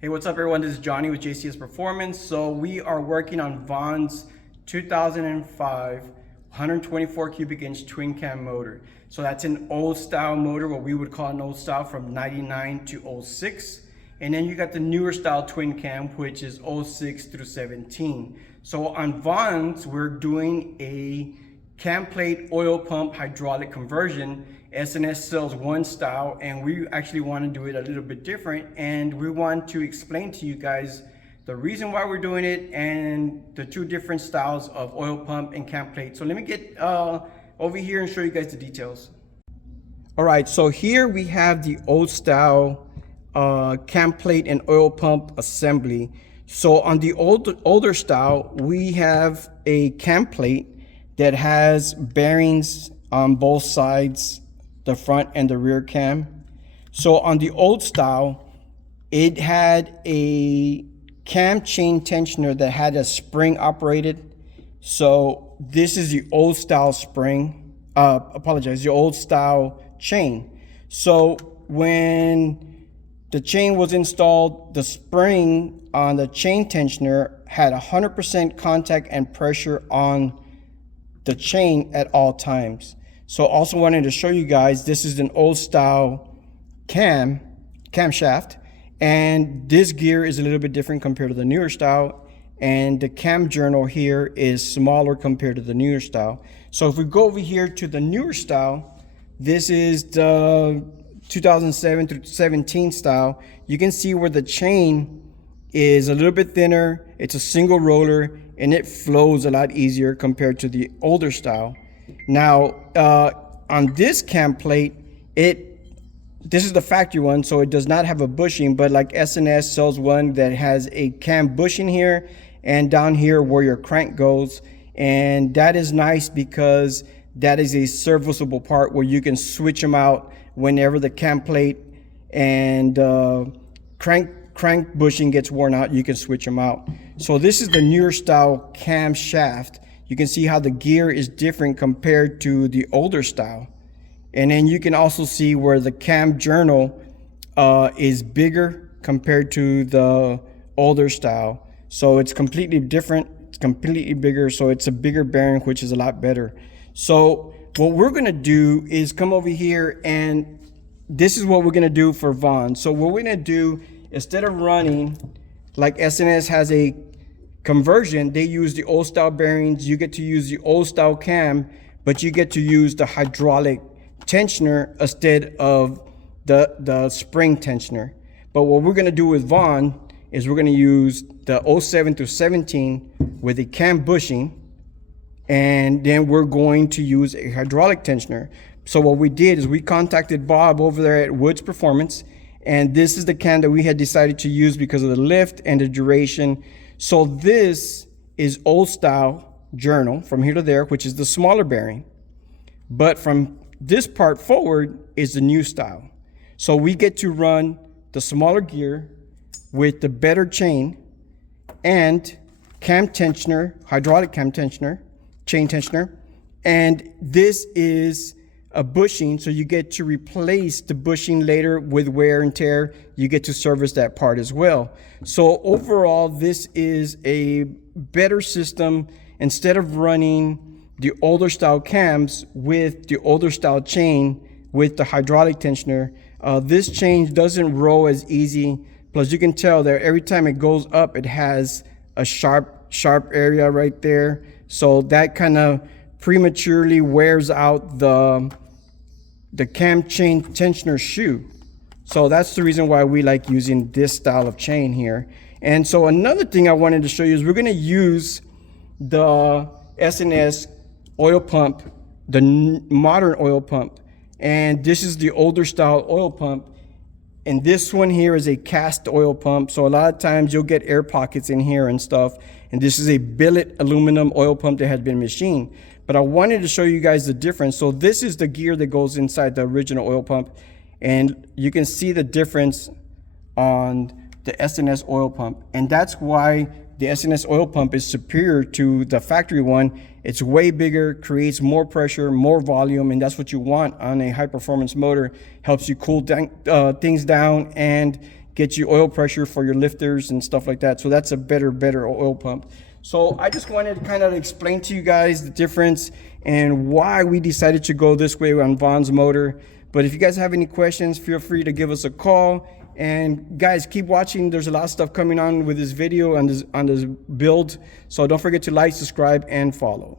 Hey, what's up everyone? This is Johnny with JCS Performance. So we are working on Vaughn's 2005 124 cubic inch twin cam motor. So that's an old style motor, what we would call an old style from 99 to 06. And then you got the newer style twin cam, which is 06 through 17. So on Vaughn's, we're doing a cam plate oil pump hydraulic conversion. S&S sells one style, and we actually want to do it a little bit different, and we want to explain to you guys the reason why we're doing it and the two different styles of oil pump and cam plate. So let me get over here and show you guys the details. All right, so here we have the old style cam plate and oil pump assembly. So on the older style, we have a cam plate that has bearings on both sides, the front and the rear cam. So on the old style, it had a cam chain tensioner that had a spring operated. So this is the old style spring, the old style chain. So when the chain was installed, the spring on the chain tensioner had 100% contact and pressure on the chain at all times. So also wanted to show you guys, this is an old style camshaft, and this gear is a little bit different compared to the newer style, and the cam journal here is smaller compared to the newer style. So if we go over here to the newer style, this is the 2007 through 17 style. You can see where the chain is a little bit thinner, it's a single roller, and it flows a lot easier compared to the older style. Now, on this cam plate, this is the factory one, so it does not have a bushing, but like S&S sells one that has a cam bushing here and down here where your crank goes. And that is nice because that is a serviceable part where you can switch them out whenever the cam plate and crank bushing gets worn out. You can switch them out. So this is the newer style cam shaft. You can see how the gear is different compared to the older style. And then you can also see where the cam journal is bigger compared to the older style. So it's completely different, it's completely bigger, so it's a bigger bearing, which is a lot better. So what we're gonna do is come over here, and this is what we're gonna do for Vaughn. So what we're gonna do, instead of running, like S&S has a conversion, they use the old style bearings, you get to use the old style cam, but you get to use the hydraulic tensioner instead of the spring tensioner. But what we're going to do with Vaughn is we're going to use the 07 through 17 with a cam bushing, and then we're going to use a hydraulic tensioner. So what we did is we contacted Bob over there at JCS Performance, and this is the cam that we had decided to use because of the lift and the duration. So this is old style journal from here to there, which is the smaller bearing. But from this part forward is the new style. So we get to run the smaller gear with the better chain and cam tensioner, hydraulic cam tensioner, chain tensioner. And this is a bushing, so you get to replace the bushing later with wear and tear. You get to service that part as well. So overall, this is a better system. Instead of running the older style cams with the older style chain with the hydraulic tensioner, this chain doesn't roll as easy. Plus you can tell that every time it goes up, it has a sharp area right there. So that kind of prematurely wears out the cam chain tensioner shoe. So that's the reason why we like using this style of chain here. And so another thing I wanted to show you is we're going to use the S&S oil pump, the modern oil pump. And this is the older style oil pump. And this one here is a cast oil pump. So a lot of times you'll get air pockets in here and stuff. And this is a billet aluminum oil pump that has been machined. But I wanted to show you guys the difference. So this is the gear that goes inside the original oil pump. And you can see the difference on the S&S oil pump. And that's why the S&S oil pump is superior to the factory one. It's way bigger, creates more pressure, more volume, and that's what you want on a high performance motor. Helps you cool things down and get you oil pressure for your lifters and stuff like that. So that's a better oil pump. So I just wanted to kind of explain to you guys the difference and why we decided to go this way on Vaughn's motor. But if you guys have any questions, feel free to give us a call. And guys, keep watching. There's a lot of stuff coming on with this video on this build. So don't forget to like, subscribe, and follow.